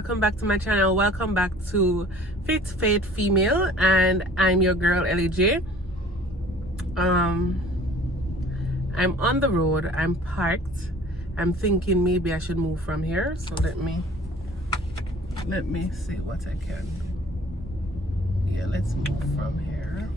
welcome back to my channel. Welcome back to Fit Faith Female, and I'm your girl LJ. I'm on the road. I'm parked. I'm thinking maybe I should move from here, so let me see what I can do. Yeah, let's move from here.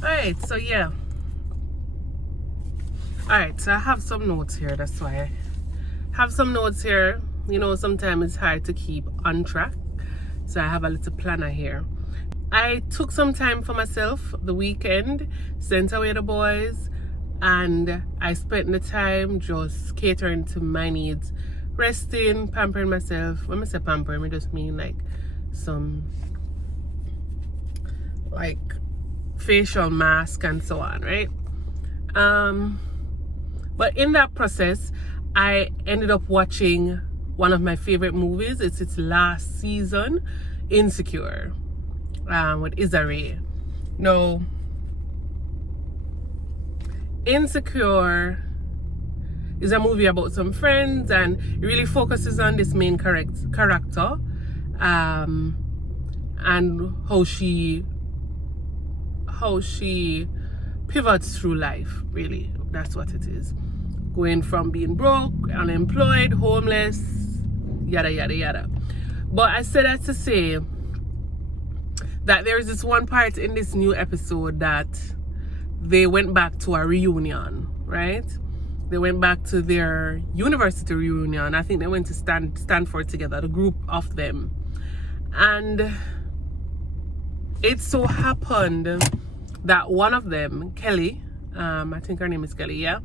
Alright, so yeah. Alright, so I have some notes here. That's why I have some notes here. You know, sometimes it's hard to keep on track. So I have a little planner here. I took some time for myself the weekend, sent away the boys, and I spent the time just catering to my needs. Resting, pampering myself. When I say pampering, I just mean like some facial mask and so on, right? But in that process, I ended up watching one of my favorite movies. It's its last season, Insecure, with Issa Rae. Now, Insecure is a movie about some friends, and it really focuses on this main character, and how she pivots through life. Really, that's what it is. Going from being broke, unemployed, homeless, yada yada yada. But I said that to say that there is this one part in this new episode that they went back to a reunion, right? They went back to their university reunion. I think they went to Stanford together, the group of them. And it so happened that one of them, Kelly, I think her name is Kelly, yeah,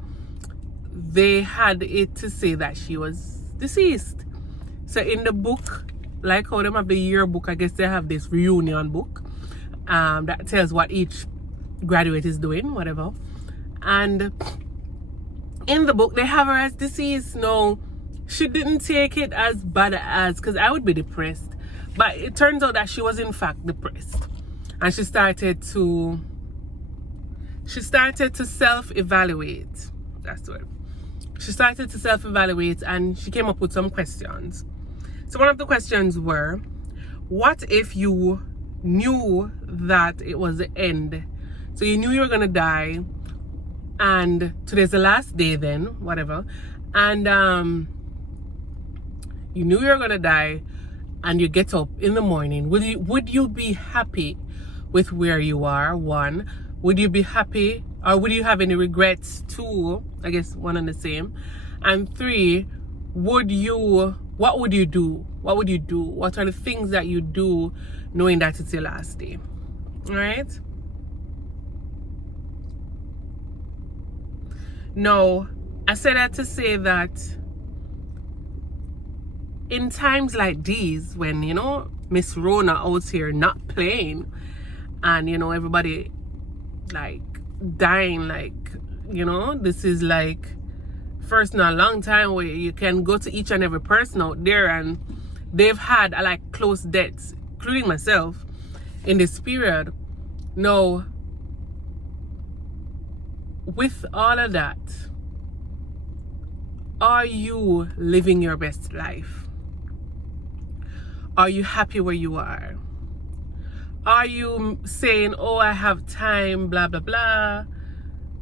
they had it to say that she was deceased. So in the book, like how them have the yearbook, I guess they have this reunion book that tells what each graduate is doing, whatever. And in the book, they have her as deceased. No, she didn't take it as bad as, because I would be depressed. But it turns out that she was in fact depressed. And she started to self-evaluate. That's what. She started to self-evaluate, and she came up with some questions. So one of the questions were, what if you knew that it was the end? So you knew you were gonna die, and today's the last day then, whatever. And you knew you were gonna die, and you get up in the morning. Would you be happy with where you are? One, would you be happy, or would you have any regrets? Two, I guess one and the same. And three, what would you do? What would you do? What are the things that you do knowing that it's your last day? All right. No, I said that to say that in times like these, when, you know, Miss Rona out here not playing, and, you know, everybody like dying, like, you know, this is like first in a long time where you can go to each and every person out there, and they've had like close deaths, including myself, in this period. Now, with all of that, are you living your best life? Are you happy where you are? Are you saying, oh, I have time, blah, blah, blah?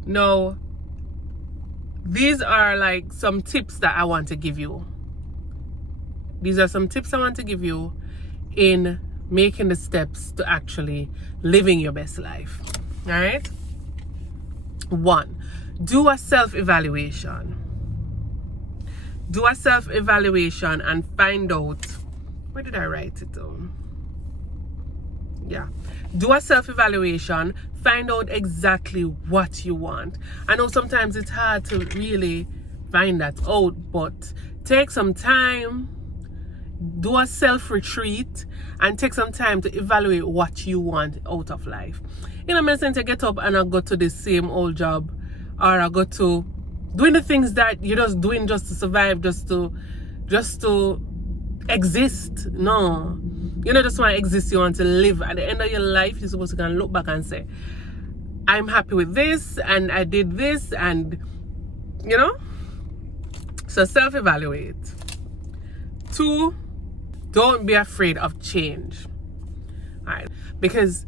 No. These are like some tips that I want to give you. These are some tips I want to give you in making the steps to actually living your best life. All right? 1, do a self-evaluation. Do a self-evaluation and find out, where did I write it down? Yeah. Do a self-evaluation. Find out exactly what you want. I know sometimes it's hard to really find that out, but take some time, do a self-retreat, and take some time to evaluate what you want out of life. You know, I'm saying to get up and I go to the same old job, or I go to doing the things that you're just doing just to survive, just to exist. No, you don't just want to exist, you want to live. At the end of your life, you're supposed to kind of look back and say, I'm happy with this, and I did this, and you know. So self-evaluate. 2, don't be afraid of change. All right, because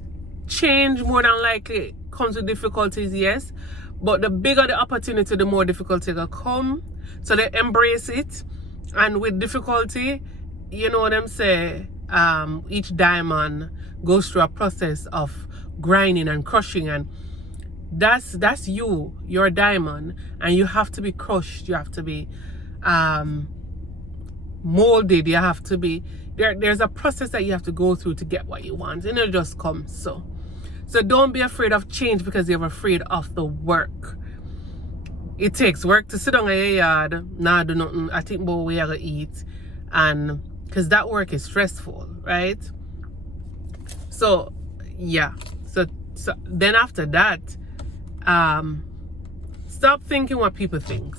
change more than likely comes with difficulties, yes, but the bigger the opportunity, the more difficulty will come. So they embrace it, and with difficulty, you know them say, each diamond goes through a process of grinding and crushing, and that's you're a diamond, and you have to be crushed, you have to be molded, you have to be there's a process that you have to go through to get what you want, and it just comes. So don't be afraid of change because you're afraid of the work. It takes work to sit down in your yard, nah, do nothing, I think about where you're gonna eat, and because that work is stressful, right? So yeah, so then after that, stop thinking what people think.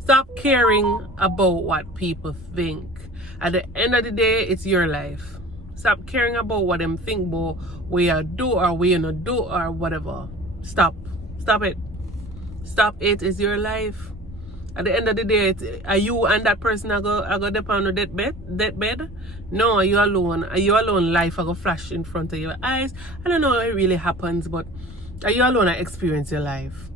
Stop caring about what people think. At the end of the day, it's your life. Stop caring about what them think about what you do or what you not do or whatever. Stop it. Stop it. It's your life. At the end of the day, are you and that person I go dip on the deathbed? No, are you alone? Are you alone? Life I go flash in front of your eyes. I don't know how it really happens, but are you alone? I experience your life.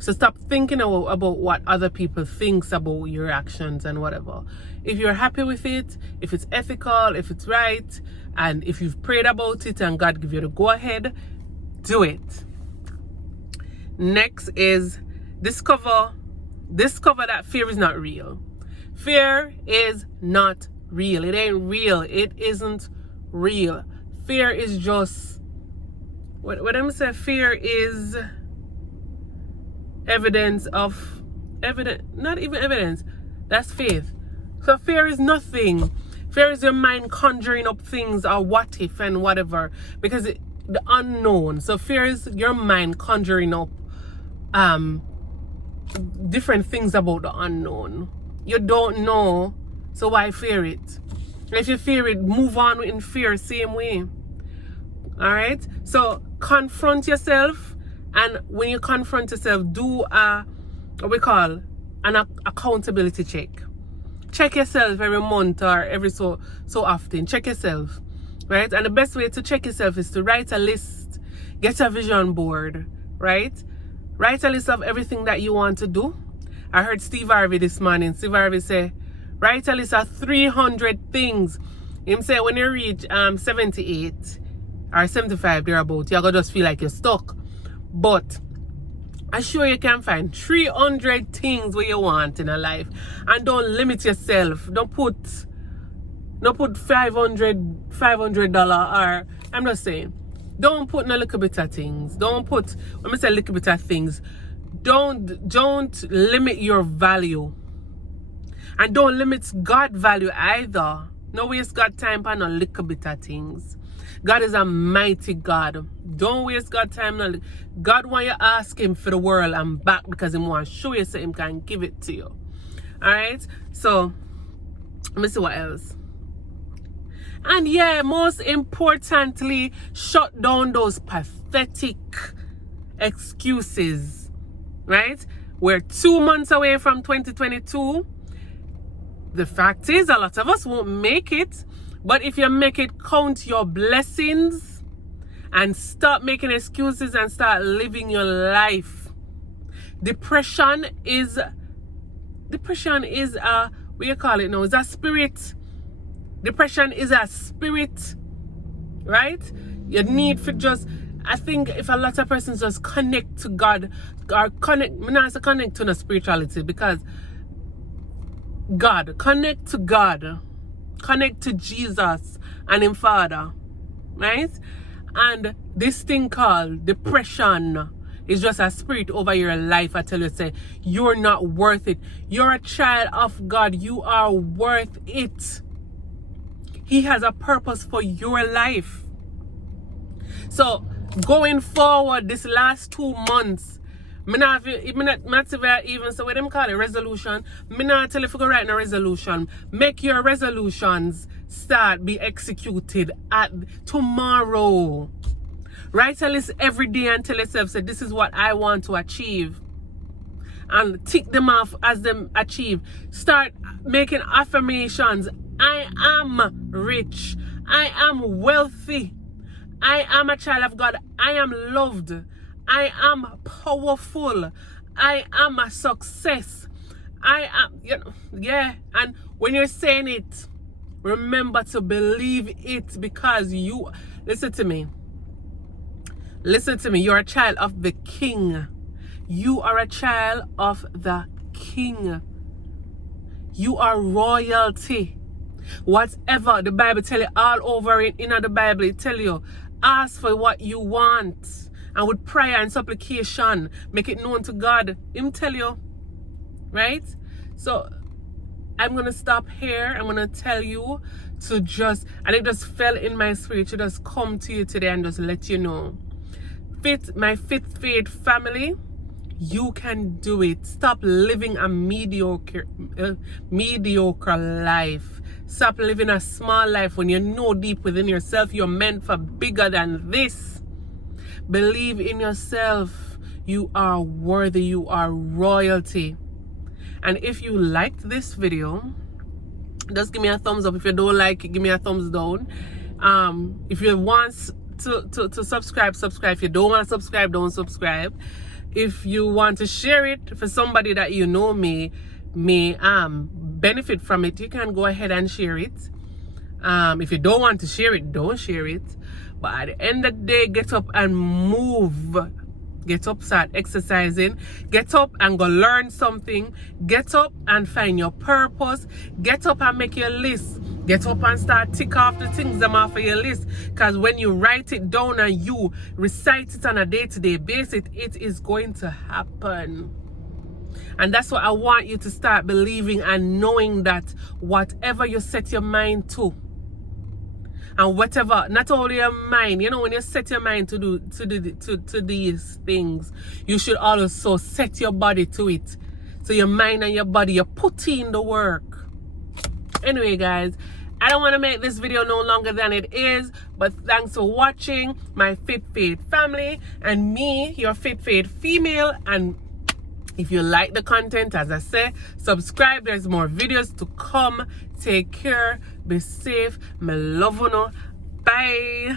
So stop thinking about what other people think about your actions and whatever. If you're happy with it, if it's ethical, if it's right, and if you've prayed about it and God give you the go ahead, do it. Next is discover that fear is not real. Fear is not real. It ain't real. It isn't real. Fear is just, what I'm saying, fear is not even evidence, that's faith. So fear is nothing. Fear is your mind conjuring up things or what if and whatever, because the unknown. So fear is your mind conjuring up different things about the unknown. You don't know, so why fear it? If you fear it, move on in fear same way. All right, so confront yourself. And when you confront yourself, do what we call an accountability check. Check yourself every month or every so often. Check yourself, right? And the best way to check yourself is to write a list. Get a vision board, right? Write a list of everything that you want to do. I heard Steve Harvey this morning. Steve Harvey say, write a list of 300 things. Him say when you reach 78 or 75 thereabout, you're gonna just feel like you're stuck. But I'm sure you can find 300 things what you want in a life, and don't limit yourself. Don't put $500 or I'm just saying, don't put no little bit of things. Don't put, when I say little bit of things, don't limit your value, and don't limit God value either. No waste God time on no little bit of things. God is a mighty God. Don't waste God time. God want you to ask him for the world and back, because he want to show you so him can give it to you. Alright? So, let me see what else. And yeah, most importantly, shut down those pathetic excuses. Right? We're 2 months away from 2022. The fact is, a lot of us won't make it. But if you make it, count your blessings and stop making excuses and start living your life. Depression is a, what you call it now? It's a spirit. Depression is a spirit, right? You need for just, I think if a lot of persons just connect to God, or connect to the spirituality, because God, connect to God. Connect to Jesus and him Father, right? And this thing called depression is just a spirit over your life. I tell you, say, you're not worth it. You're a child of God. You are worth it. He has a purpose for your life. So, going forward, this last 2 months, not even so what them call it, resolution. Me not tell you if you go write a resolution. Make your resolutions be executed at tomorrow. Write a list every day and tell yourself, say, this is what I want to achieve. And tick them off as them achieve. Start making affirmations. I am rich. I am wealthy. I am a child of God. I am loved. I am powerful. I am a success. I am, yeah. And when you're saying it, remember to believe it, because you, listen to me. Listen to me. You're a child of the King. You are a child of the King. You are royalty. Whatever the Bible tell you all over in the Bible, it tell you, ask for what you want. And with prayer and supplication, make it known to God. Him tell you. Right? So, I'm going to stop here. I'm going to tell you to just, and it just fell in my spirit to just come to you today and just let you know. My Fifth Faith family, you can do it. Stop living a mediocre life. Stop living a small life when you know deep within yourself you're meant for bigger than this. Believe in yourself. You are worthy. You are royalty. And if you liked this video, just give me a thumbs up. If you don't like it, give me a thumbs down. If you want to subscribe. If you don't want to subscribe, don't subscribe. If you want to share it for somebody that you know may benefit from it, you can go ahead and share it. If you don't want to share it, don't share it. But at the end of the day, get up and move. Get up, start exercising. Get up and go learn something. Get up and find your purpose. Get up and make your list. Get up and start tick off the things them off of your list. Because when you write it down and you recite it on a day-to-day basis, it is going to happen. And that's what I want you to start believing and knowing, that whatever you set your mind to, and whatever, not only your mind, when you set your mind to do to these things, you should also set your body to it. So your mind and your body, you put in the work. Anyway, guys, I don't want to make this video no longer than it is, but thanks for watching my Fifth Faith family and me, your Fifth Faith female. And if you like the content, as I say, subscribe. There's more videos to come. Take care. Be safe. Me love you. Bye.